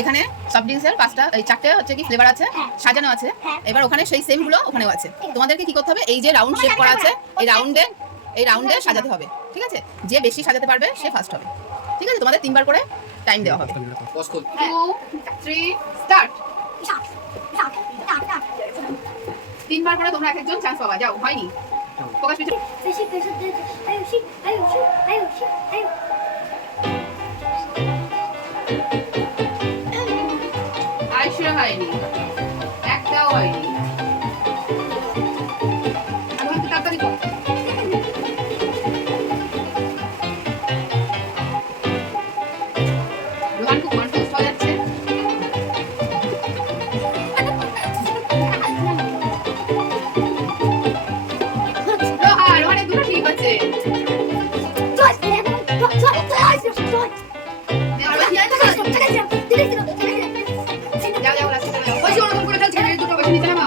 এখানে সফট ড্রিঙ্কসের 5টা এই 4টে হচ্ছে কি ফ্লেভার আছে, সাজানো আছে। এবার ওখানে সেই সেম গুলো ওখানেও আছে। তোমাদেরকে কি করতে হবে, এই যে রাউন্ড শেপ করা আছে এই রাউন্ডে সাজাতে হবে, ঠিক আছে? যে বেশি সাজাতে পারবে সে ফার্স্ট হবে, ঠিক আছে? তোমাদের 3বার করে টাইম দেওয়া হবে। 2 3 স্টার্ট। 3বার করে তোমরা একজন চান্স পাবা। যাও, হয়নি প্রকাশ পিছু। আইসুরা হয়নি, একটাও হয়নি। আমি তো তাড়াতাড়ি কর। রোহান খুব কনফিউজ হয়ে যাচ্ছে। রোহানের দুটো ঠিক আছে।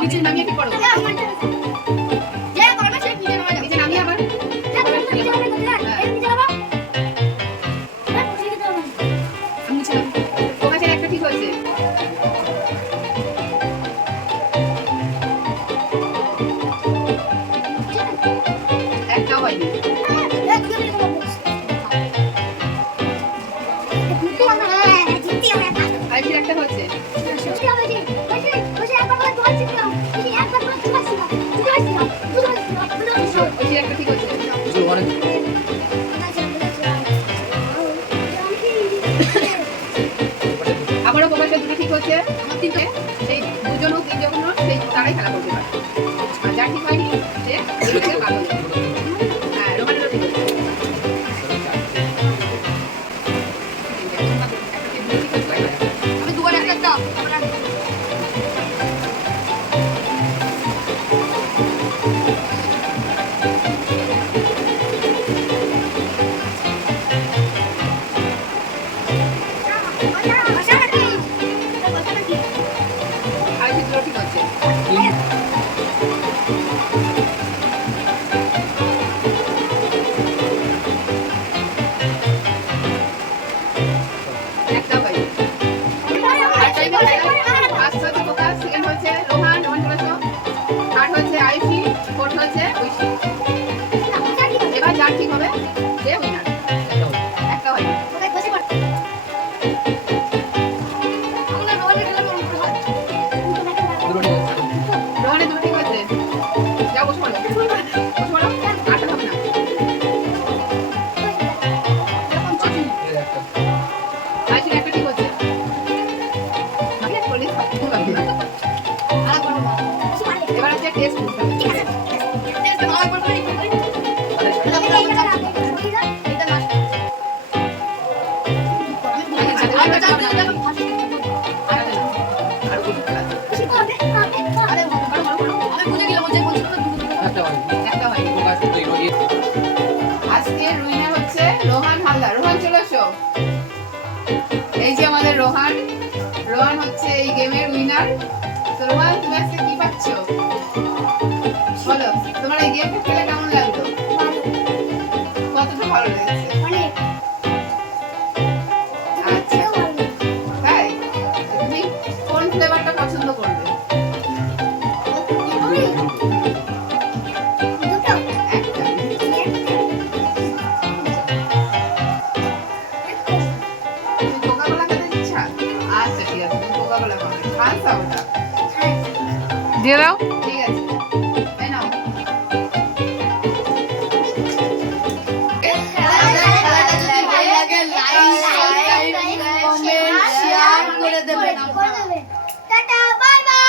নিচে নামিয়ে কি করো? নিচে নামিয়ে আবার ওখানে একটা ঠিক হয়েছে। একটাও হয়নি। আইসির একটা হয়েছে। একটা ঠিক হয়েছে। আবারও প্রকাশের দুটো ঠিক হচ্ছে। আমার 3টে, সেই 2জন ও 3জন সেই তারাই খেলা করতে পারে। আর যার ঠিক হয়নি সে বাদ হয়ে যাবে। হ্যাঁ, রোমানেরও ঠিক হচ্ছে। আমি দুবার একটা এবার যার ঠিক হবে সে উইনার। একটা হয়নি। রোহানের দুটো ঠিক হয়েছে। যাও বসে পড়ো, বসে পড়ো। আটটা হবে না। আইসির একটা ঠিক হচ্ছে। এবার হচ্ছে টেস্ট। আজকে উইনার হচ্ছে রোহান হালদার। রোহান চলে এসো। এই যে আমাদের রোহান হচ্ছে এই গেমের উইনার। তো রোহান, তুমি আজকে কি পাচ্ছ বলো? তোমার এই গেমটা খেলে কেমন লাগলো? কতটা ভালো লেগেছে? আচ্ছা, তাই তুমি কোন ফ্লেভারটা পছন্দ করবে? দিয়ে দাও। ঠিক আছে, এই নাও। Tata, bye bye.